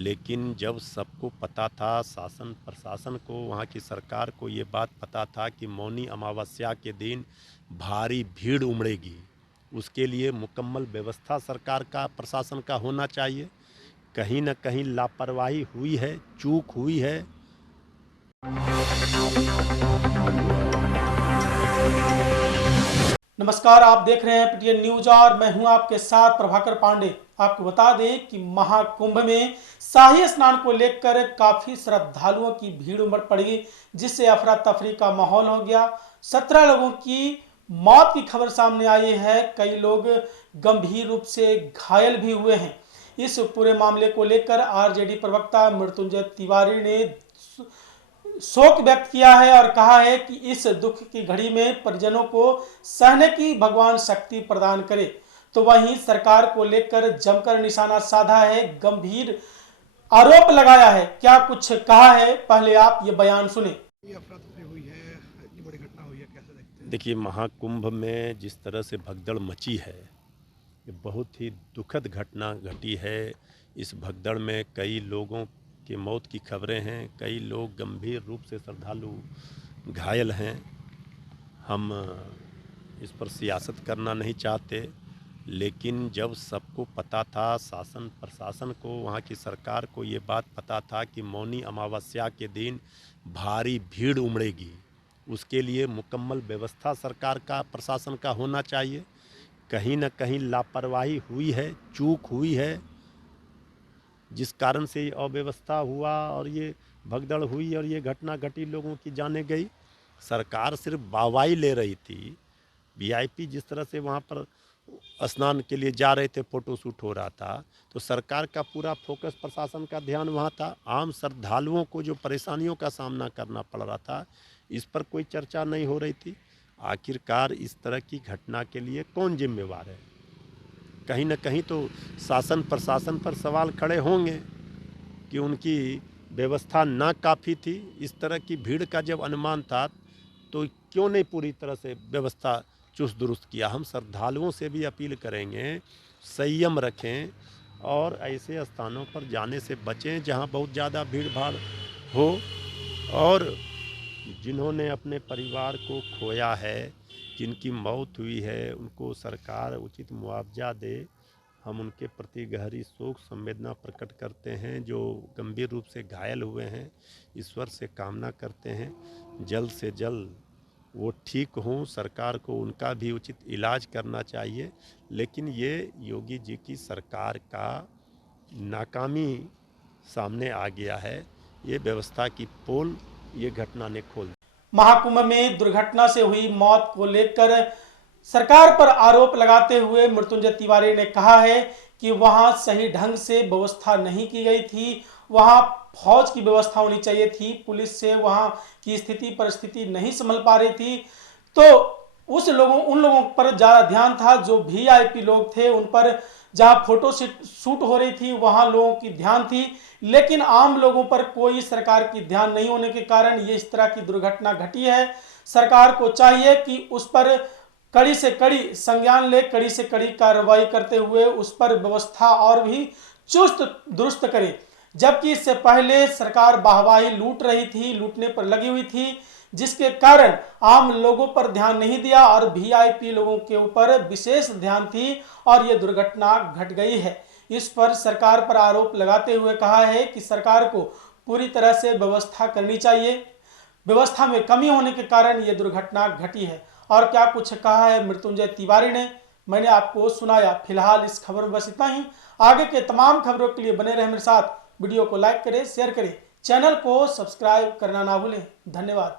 लेकिन जब सबको पता था, शासन प्रशासन को, वहाँ की सरकार को ये बात पता था कि मौनी अमावस्या के दिन भारी भीड़ उमड़ेगी, उसके लिए मुकम्मल व्यवस्था सरकार का, प्रशासन का होना चाहिए। कहीं न कहीं लापरवाही हुई है, चूक हुई है। नमस्कार, आप देख रहे हैं पीटीएन न्यूज और मैं हूं आपके साथ प्रभाकर पांडे। आपको बता दें कि महाकुंभ में शाही स्नान को लेकर काफी श्रद्धालुओं की भीड़ उमड़ पड़ी, जिससे अफरा तफरी का माहौल हो गया। 17 लोगों की मौत की खबर सामने आई है, कई लोग गंभीर रूप से घायल भी हुए हैं। इस पूरे मामले को लेकर आरजेडी प्रवक्ता मृत्युंजय तिवारी ने शोक व्यक्त किया है और कहा है कि इस दुख की घड़ी में परिजनों को सहने की भगवान शक्ति प्रदान करे। तो वहीं सरकार को लेकर जमकर निशाना साधा है, गंभीर आरोप लगाया है। क्या कुछ कहा है, पहले आप ये बयान सुने। ये अफरा तफरी हुई है, इतनी बड़ी घटना हुई है, कैसे देखते हैं? देखिए, महाकुंभ में जिस तरह से भगदड़ मची है, ये बहुत ही दुखद घटना घटी है। इस भगदड़ में कई लोगों की मौत की खबरें हैं, कई लोग गंभीर रूप से श्रद्धालु घायल हैं। हम इस पर सियासत करना नहीं चाहते, लेकिन जब सबको पता था, शासन प्रशासन को, वहाँ की सरकार को ये बात पता था कि मौनी अमावस्या के दिन भारी भीड़ उमड़ेगी, उसके लिए मुकम्मल व्यवस्था सरकार का, प्रशासन का होना चाहिए। कहीं न कहीं लापरवाही हुई है, चूक हुई है, जिस कारण से ये अव्यवस्था हुआ और ये भगदड़ हुई और ये घटना घटी, लोगों की जानें गई। सरकार सिर्फ वाहवाही ले रही थी। वीआईपी जिस तरह से वहाँ पर स्नान के लिए जा रहे थे, फ़ोटो शूट हो रहा था, तो सरकार का पूरा फोकस, प्रशासन का ध्यान वहाँ था। आम श्रद्धालुओं को जो परेशानियों का सामना करना पड़ रहा था, इस पर कोई चर्चा नहीं हो रही थी। आखिरकार इस तरह की घटना के लिए कौन जिम्मेवार है? कहीं न कहीं तो शासन प्रशासन पर सवाल खड़े होंगे कि उनकी व्यवस्था ना काफ़ी थी। इस तरह की भीड़ का जब अनुमान था, तो क्यों नहीं पूरी तरह से व्यवस्था चुस्त दुरुस्त किया? हम श्रद्धालुओं से भी अपील करेंगे, संयम रखें और ऐसे स्थानों पर जाने से बचें जहां बहुत ज़्यादा भीड़ भाड़ हो। और जिन्होंने अपने परिवार को खोया है, जिनकी मौत हुई है, उनको सरकार उचित मुआवजा दे। हम उनके प्रति गहरी शोक संवेदना प्रकट करते हैं। जो गंभीर रूप से घायल हुए हैं, ईश्वर से कामना करते हैं जल्द से जल्द वो ठीक हों। सरकार को उनका भी उचित इलाज करना चाहिए, लेकिन ये योगी जी की सरकार का नाकामी सामने आ गया है। ये व्यवस्था की पोल ये घटना ने खोल दी। महाकुंभ में दुर्घटना से हुई मौत को लेकर सरकार पर आरोप लगाते हुए मृत्युंजय तिवारी ने कहा है कि वहां सही ढंग से व्यवस्था नहीं की गई थी, वहां फौज की व्यवस्था होनी चाहिए थी, पुलिस से वहां की स्थिति परिस्थिति नहीं संभल पा रही थी। तो उन लोगों पर ज्यादा ध्यान था, जो वीआईपी लोग थे उन पर, जहां फोटो शूट हो रही थी वहां लोगों की ध्यान थी, लेकिन आम लोगों पर कोई सरकार की ध्यान नहीं होने के कारण ये इस तरह की दुर्घटना घटी है। सरकार को चाहिए कि उस पर कड़ी से कड़ी संज्ञान ले, कड़ी से कड़ी कार्रवाई करते हुए उस पर व्यवस्था और भी चुस्त दुरुस्त करे। जबकि इससे पहले सरकार वाहवाही लूट रही थी, लूटने पर लगी हुई थी, जिसके कारण आम लोगों पर ध्यान नहीं दिया और वीआईपी लोगों के ऊपर विशेष ध्यान थी और यह दुर्घटना घट गई है। इस पर सरकार पर आरोप लगाते हुए कहा है कि सरकार को पूरी तरह से व्यवस्था करनी चाहिए, व्यवस्था में कमी होने के कारण यह दुर्घटना घटी है। और क्या कुछ कहा है मृत्युंजय तिवारी ने, मैंने आपको सुनाया। फिलहाल इस खबर में बस इतना ही। आगे के तमाम खबरों के लिए बने रहे मेरे साथ। वीडियो को लाइक करें, शेयर करें, चैनल को सब्सक्राइब करना ना भूलें। धन्यवाद।